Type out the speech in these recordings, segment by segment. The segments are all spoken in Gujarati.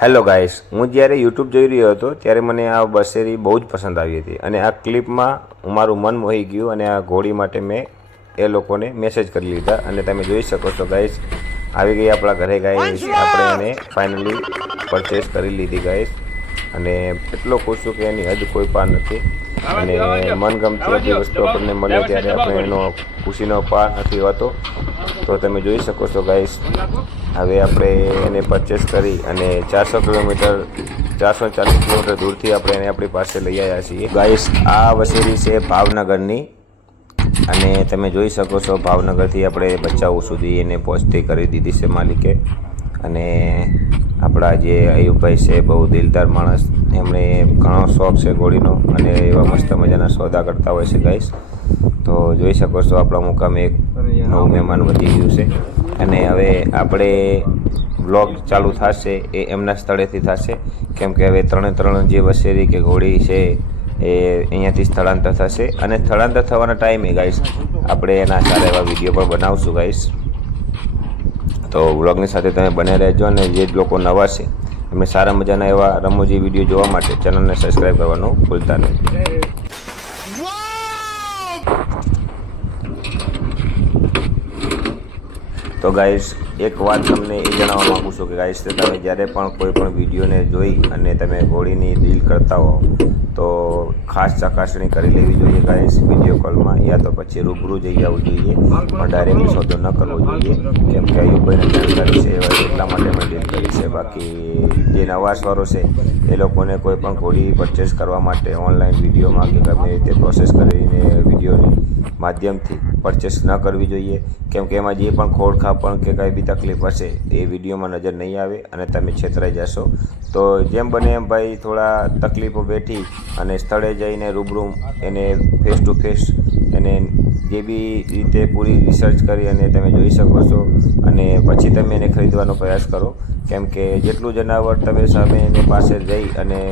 હેલો ગાઈસ, હું જ્યારે યુટ્યુબ જોઈ રહ્યો હતો ત્યારે મને આ બસેરી બહુ જ પસંદ આવી હતી અને આ ક્લિપમાં મારું મન મોહી ગયું અને આ ઘોડી માટે મેં એ લોકોને મેસેજ કરી લીધા અને તમે જોઈ શકો છો ગાઈસ, આવી ગઈ આપણા ઘરે ગાઈસ. આપણે એને ફાઇનલી પરચેસ કરી લીધી ગાઈસ અને એટલો ખુશ છું કે એની હદ કોઈ પાર નથી અને મનગમતી બધી વસ્તુ આપણને મળે ત્યારે આપણે એનો ખુશીનો પાર નથી હોતો. તો તમે જોઈ શકો છો ગાઈસ, હવે આપણે એને પરચેસ કરી અને 440 કિલોમીટર દૂરથી આપણે એને આપણી પાસે લઈ આવ્યા છીએ ગાઈસ. આ વસેરી છે ભાવનગરની અને તમે જોઈ શકો છો ભાવનગરથી આપણે બચ્ચાઓ સુધી એને પહોંચતી કરી દીધી છે માલિકે. અને આપણા જે અયુબભાઈ છે બહુ દિલદાર માણસ, એમણે ઘણો શોખ છે ઘોડીનો અને એવા મસ્ત મજાના સોદા કરતા હોય છે ગાઈસ. તો જોઈ શકો છો આપણા મુકામે એક નવું મહેમાન વધી ગયું છે અને હવે આપણે વ્લોગ ચાલુ થશે એ એમના સ્થળેથી થશે, કેમ કે હવે ત્રણ જે વસેરી કે ઘોડી છે એ અહીંયાથી સ્થળાંતર થશે અને સ્થળાંતર થવાના ટાઈમે ગાઈસ આપણે એના સારા એવા વિડીયો પણ બનાવશું ગાઈસ. તો વ્લોગની સાથે તમે બને રહેજો અને જે લોકો નવા છે એમને સારા મજાના એવા રમૂજી વિડીયો જોવા માટે ચેનલને સબસ્ક્રાઈબ કરવાનું ભૂલતા નહીં. તો ગાઈસ, એક વાત તમને એ જણાવવા માગું છું કે ગાઈસ, તમે જ્યારે પણ કોઈ પણ વિડીયોને જોઈ અને તમે ઘોડીની ડીલ કરતા હો તો ખાસ ચકાસણી કરી લેવી જોઈએ ગાઈસ વિડીયો કોલમાં, યા તો પછી રૂબરૂ જઈ આવવું જોઈએ, પણ ડાયરેક્ટલી સોદો ન કરવો જોઈએ, કેમ કે અયુબભાઈને જાણકારી છે એટલા માટે મેં ડીલ કરી છે. બાકી જે નવાસવારો છે એ લોકોને કોઈ પણ ઘોડી પરચેસ કરવા માટે ઓનલાઈન વિડીયોમાં કે ગમે રીતે પ્રોસેસ કરીને વિડીયોની માધ્યમથી પરચેસ ન કરવી જોઈએ, કેમ કે એમાં જે પણ ખોડખાપણ કે કંઈ બી તકલીફ હશે એ વિડીયોમાં નજર નહીં આવે અને તમે છેતરાઈ જશો. તો જેમ બને એમ ભાઈ થોડા તકલીફો બેઠી અને સ્થળે જઈને રૂબરૂ એને ફેસ ટુ ફેસ એને જે બી રીતે પૂરી રિસર્ચ કરી અને તમે જોઈ શકો છો અને પછી તમે એને ખરીદવાનો પ્રયાસ કરો, કેમ કે જેટલું જનાવર તમે સામે એની પાસે જઈ અને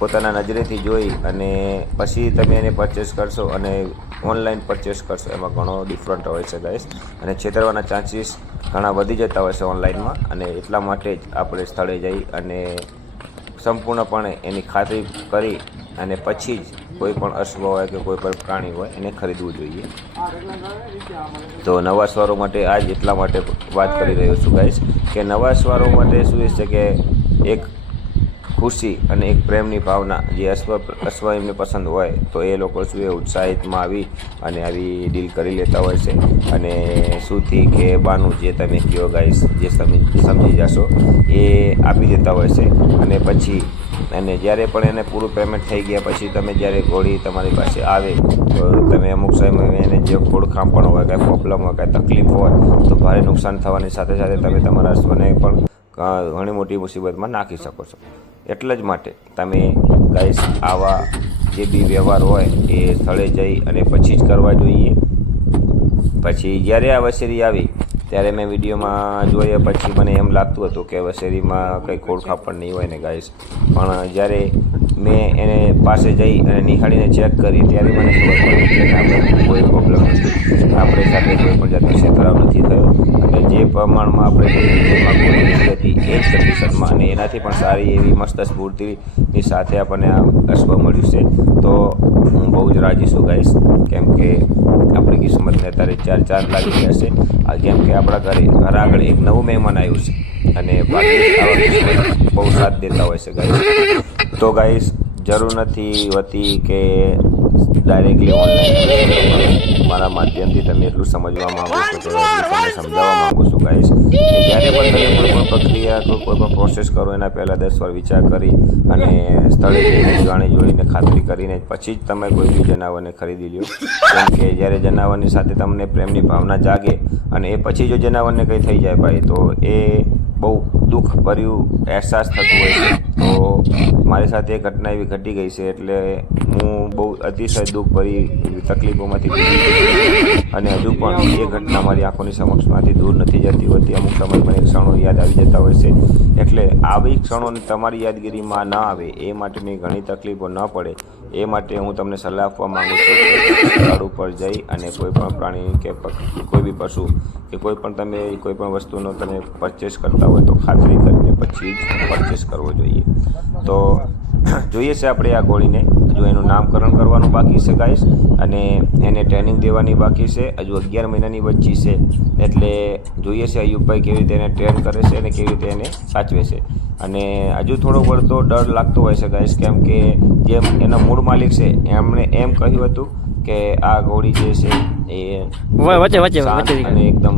પોતાના નજરેથી જોઈ અને પછી તમે એને પરચેસ કરશો અને ઓનલાઈન પરચેસ કરશો એમાં ઘણો ડિફરન્ટ હોય છે ગાઈસ અને છેતરવાના ચાન્સીસ ઘણા વધી જતા હોય છે ઓનલાઈનમાં. અને એટલા માટે જ આપણે સ્થળે જઈ અને સંપૂર્ણપણે એની ખાતરી કરી અને પછી જ કોઈ પણ અશ્વ હોય કે કોઈ પણ પ્રાણી હોય એને ખરીદવું જોઈએ. તો નવાસવારો માટે આજ એટલા માટે વાત કરી રહ્યો છું ગાઈસ કે નવાસવારો માટે શું છે કે એક ખુશી અને એક પ્રેમની ભાવના જે અશ્વ એમને પસંદ હોય તો એ લોકો શું એ ઉત્સાહિતમાં આવી અને આવી ડીલ કરી લેતા હોય છે અને શુંથી કે બાનું જે તમે કહો ગાઈસ, જે સમજી જશો એ આપી દેતા હોય છે. અને પછી અને જ્યારે પણ એને પૂરું પેમેન્ટ થઈ ગયા પછી તમે જ્યારે ઘોડી તમારી પાસે આવે તો તમે અમુક સમયમાં એને જે ખોડખામ પણ હોય, કાંઈ પ્રોબ્લેમ હોય, કાંઈ તકલીફ હોય તો ભારે નુકસાન થવાની સાથે સાથે તમે તમારા અશ્વને પણ ઘણી મોટી મુસીબતમાં નાખી શકો છો. એટલે જ માટે તમે ગાઈસ આવા જે બી વ્યવહાર હોય એ સ્થળે જઈ અને પછી જ કરવા જોઈએ. પછી જ્યારે આ વસેરી આવી ત્યારે મેં વિડીયોમાં જોઈએ પછી મને એમ લાગતું હતું કે વસેરીમાં કંઈ ખોડખાપણ નહીં હોય ને ગાઈસ, પણ જ્યારે મેં એને પાસે જઈ અને નિહાળીને ચેક કરી ત્યારે મને ખબર પડી કે આપણે કોઈ પ્રોબ્લેમ નથી, આપણી સાથે કોઈ પણ જાતનો છેતરાવ નથી થયો અને જે પ્રમાણમાં આપણે વિડીયોમાં ઘોડી હતી એ જ કન્ડિશનમાં અને એનાથી પણ સારી એવી મસ્ત સ્ફૂર્તિની સાથે આપણને આ અશ્વ મળ્યું છે. તો હું બહુ જ રાજી છું ગાઈસ, કેમ કે આપણી કિસ્મતને અત્યારે ચાર લાગી ગયા છે, કેમ કે આપણા ઘર આગળ એક નવું મહેમાન આવ્યું છે અને બાકી આવા કિસ્મત બહુ સાથ દેતા હોય છે ગાઈસ. તો ગાઈસ, જરૂર નથી હોતી કે ડાયરેક્ટલી ઓનલાઈન મારા માધ્યમથી તમે એટલું સમજવા માગો છો કે તમને સમજાવવા માગું છું ગાઈસ કે જ્યારે પણ તમે કોઈ પણ પ્રક્રિયા કોઈ પણ પ્રોસેસ કરો એના પહેલાં 10 વાર વિચાર કરી અને સ્થળે જઈને જાણી જોઈને ખાતરી કરીને પછી જ તમે કોઈ બી જનાવરને ખરીદી લ્યો, કેમ કે જ્યારે જનાવરની સાથે તમને પ્રેમની ભાવના જાગે અને એ પછી જો જનાવરને કંઈ થઈ જાય ભાઈ તો એ બહુ દુઃખભર્યું અહેસાસ થતું હોય છે. તો મારી સાથે એ ઘટના એવી ઘટી ગઈ છે એટલે હું બહુ અતિશય દુઃખભરી તકલીફોમાંથી ગુજરી અને હજુ પણ એ ઘટના મારી આંખોની સમક્ષમાંથી દૂર નથી જતી હોતી. અમુક સમય મને ક્ષણો યાદ આવી જતા હોય છે, એટલે આવી ક્ષણોને તમારી યાદગીરીમાં ના આવે એ માટેની ઘણી તકલીફો ન પડે એ માટે હું તમને સલાહ આપવા માગું છું કે સ્થળ ઉપર જઈ અને કોઈ પણ પ્રાણી કે કોઈ બી પશુ કે કોઈ પણ તમે કોઈ પણ વસ્તુનો તમે પરચેસ કરતા હોય તો ખાતરી કરીને પછી જ પરચેસ કરવો જોઈએ. તો જોઈએ છે આપણે આ ઘોડીને, હજુ એનું નામકરણ કરવાનું બાકી છે ગાઈસ, અને એને ટ્રેનિંગ દેવાની બાકી છે. હજુ 11 મહિનાની બચ્ચી છે, એટલે જોઈએ છે અયુબભાઈ કેવી રીતે એને ટ્રેન કરે છે અને કેવી રીતે એને સાચવે છે. અને હજુ થોડો પડતો ડર લાગતો હોય છે ગાઈસ, કેમ કે જેમ એના મૂળ માલિક છે એમણે એમ કહ્યું હતું કે આ ઘોડી જે છે એ શાંત અને એકદમ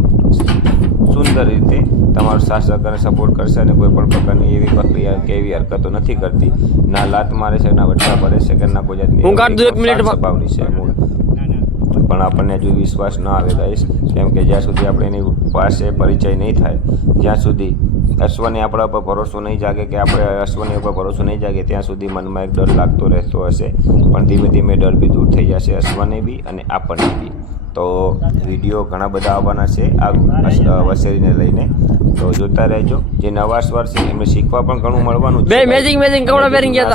સુંદર રીતે તમારો સાથ સહકારને સપોર્ટ કરશે અને કોઈ પણ પ્રકારની એવી પ્રક્રિયા કે એવી હરકતો નથી કરતી. ના લાત મારે છે, ના વટ્ટા ભરે છે, કે ના કોઈ જાતની સ્વભાવની છે મૂળ. પણ આપણને હજુ વિશ્વાસ ન આવે ગાઈસ, કેમ કે જ્યાં સુધી આપણે એની પાસે પરિચય નહીં થાય, જ્યાં સુધી અશ્વને આપણા પર ભરોસો નહીં જાગે, કે આપણે અશ્વને ઉપર ભરોસો નહીં જાગે, ત્યાં સુધી મનમાં એક ડર લાગતો રહેતો હશે. પણ ધીમે ધીમે ડર બી દૂર થઈ જશે, અશ્વને બી અને આપણને બી. તો વિડીયો ઘણા બધા આવવાના છે આ વસેરીને લઈને, તો જોતા રહેજો. જે નવા સ્વાર છે એમને શીખવા પણ ઘણું મળવાનું છે.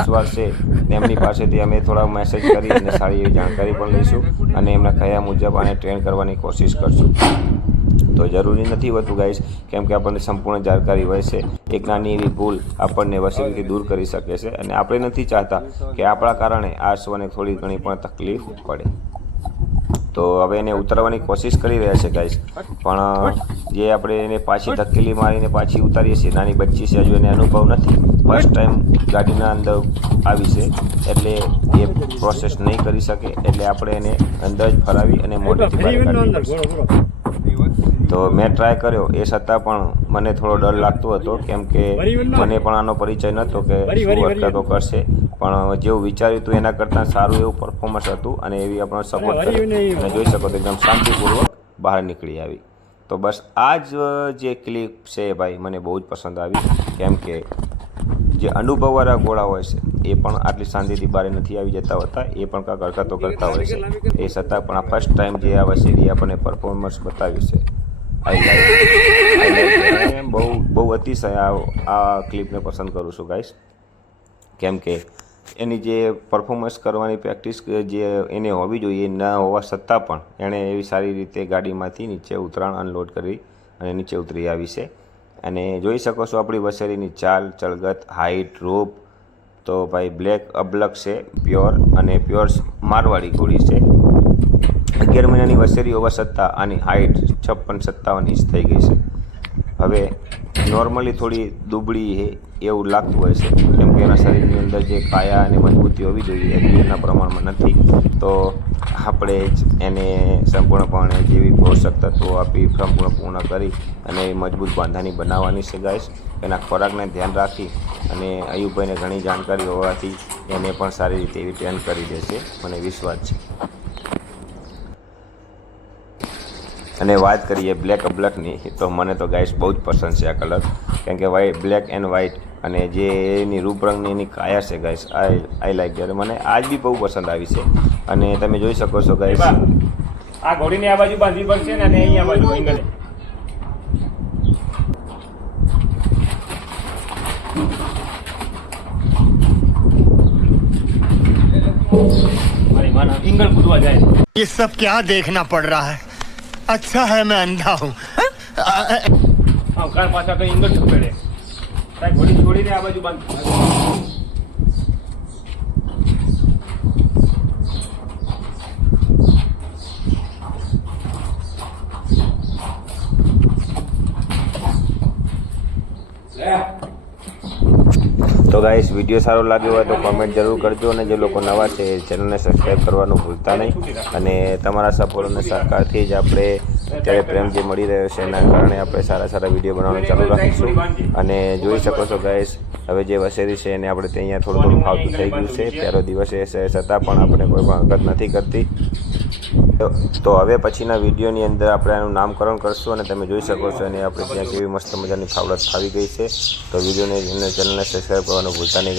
સ્વાર છે એમની પાસેથી અમે થોડા મેસેજ કરી અને સારી એવી જાણકારી પણ લઈશું અને એમના કયા મુજબ આને ટ્રેન કરવાની કોશિશ કરશું. તો જરૂરી નથી હોતું ગાઈસ, કેમ કે આપણને સંપૂર્ણ જાણકારી હોય છે. એક નાની એવી ભૂલ આપણને વસેરીથી દૂર કરી શકે છે, અને આપણે નથી ચાહતા કે આપણા કારણે આ અશ્વને થોડી ઘણી પણ તકલીફ પડે. તો હવે એને ઉતારવાની કોશિશ કરી રહ્યા છે ગાઈસ, પણ જે આપણે એને પાછી ધકેલી મારીને પાછી ઉતારીએ છીએ, નાની બચ્ચી છે, હજુ એને અનુભવ નથી, ફર્સ્ટ ટાઈમ ગાડીના અંદર આવી છે, એટલે એ પ્રોસેસ નહીં કરી શકે. એટલે આપણે એને અંદર જ ફરાવી અને મોટેથી બહાર કાઢવી પડશે. તો મેં ટ્રાય કર્યો, એ છતાં પણ મને થોડો ડર લાગતો હતો, કેમ કે મને પણ આનો પરિચય નહોતો કે શું હરકતો કરશે. પણ જેવું વિચાર્યું હતું એના કરતાં સારું એવું પરફોર્મન્સ હતું, અને એવી આપણો સપોર્ટ કર્યો અને જોઈ શકો તો એકદમ શાંતિપૂર્વક બહાર નીકળી આવી. તો બસ આ જ જે ક્લિપ છે ભાઈ મને બહુ જ પસંદ આવી, કેમ કે જે અનુભવવાળા ઘોડા હોય છે એ પણ આટલી શાંતિથી બહાર નથી આવી જતા હોતા, એ પણ કાંઈક હરકતો કરતા હોય છે. એ છતાં પણ આ ફર્સ્ટ ટાઈમ જે આ વસેરી આપણને પરફોર્મન્સ બતાવી છે, બહુ અતિશય આ ક્લિપને પસંદ કરું છું ગાઈસ, કેમ કે એની જે પરફોર્મન્સ કરવાની પ્રેક્ટિસ જે એને હોવી જોઈએ ન હોવા છતાં પણ એણે એવી સારી રીતે ગાડીમાંથી નીચે ઉતરાણ અનલોડ કરી અને નીચે ઉતરી આવી છે. અને જોઈ શકો છો આપણી વસેરીની ચાલ, ચળગત, હાઇટ, રૂપ. તો ભાઈ બ્લેક અબલક છે, પ્યોર અને પ્યોર મારવાડી ઘોડી છે. 11 મહિનાની વસેરી હોવા છતાં આની હાઇટ 56-57 ઇંચ થઈ ગઈ છે. હવે નોર્મલી થોડી દુબળી છે એવું લાગતું હોય છે, કેમ કે એના શરીરની અંદર જે કાયા અને મજબૂતી હોવી જોઈએ એ એના પ્રમાણમાં નથી. તો આપણે જ એને સંપૂર્ણપણે જેવી પોષક તત્વો આપી સંપૂર્ણ કરી અને મજબૂત બાંધાની બનાવવાની છે ગાઈસ. એના ખોરાકને ધ્યાન રાખી અને અયુબભાઈને ઘણી જાણકારી હોવાથી એને પણ સારી રીતે એવી ટ્રેન કરી દેશે, મને વિશ્વાસ છે. અને વાત કરીએ બ્લેક અબલકની, તો મને તો ગાઈસ બહુ જ પસંદ છે આ કલર, કેમ કે વાઇટ, બ્લેક એન્ડ વ્હાઇટ, અને જે એની રૂપરંગની એની કાયા છે ગાઈસ, આઈ લાઈક જ્યારે મને આજ બી બહુ પસંદ આવી છે. અને તમે જોઈ શકો છો ગાઈસ, આ ઘોડીને આ બાજુ બાંધવી પડશે ને અને અહીંયા બાજુ એંગલે. મારી માના એંગલ કૂદવા જાય. ये सब क्या देखना पड़ रहा है? अच्छा है मैं अंधा हूँ. હા કાર પાછા કઈ એંગલ છપેડે. સાહેબ ઘોડી છોડીને આ બાજુ બાંધ. તો ગાઈસ વિડીયો સારો લાગ્યો હોય તો કોમેન્ટ જરૂર કરજો, અને જે લોકો નવા છે એ ચેનલને સબસ્ક્રાઈબ કરવાનું ભૂલતા નહીં. અને તમારા સપોર્ટ અને સહકારથી જ આપણે અત્યારે પ્રેમ જે મળી રહ્યો છે એના કારણે આપણે સારા સારા વિડીયો બનાવવાનું ચાલુ રાખીશું. અને જોઈ શકો છો ગાઈસ, હવે જે વસેરી છે એને આપણે ત્યાં થોડું થોડું ફાવતું થઈ ગયું છે. પહેલો દિવસ એ છે છતાં પણ આપણે કોઈ પણ હરકત નથી કરતી. તો હવે પછીના વિડીયોની અંદર આપણે આનું નામકરણ કરશું, અને તમે જોઈ શકો છો અને આપણે ત્યાં કેવી મસ્ત મજાની ફાવડત આવી ગઈ છે. તો વિડીયોને ચેનલને સબસ્ક્રાઈબ કરવાનું ભૂલતા નહીં.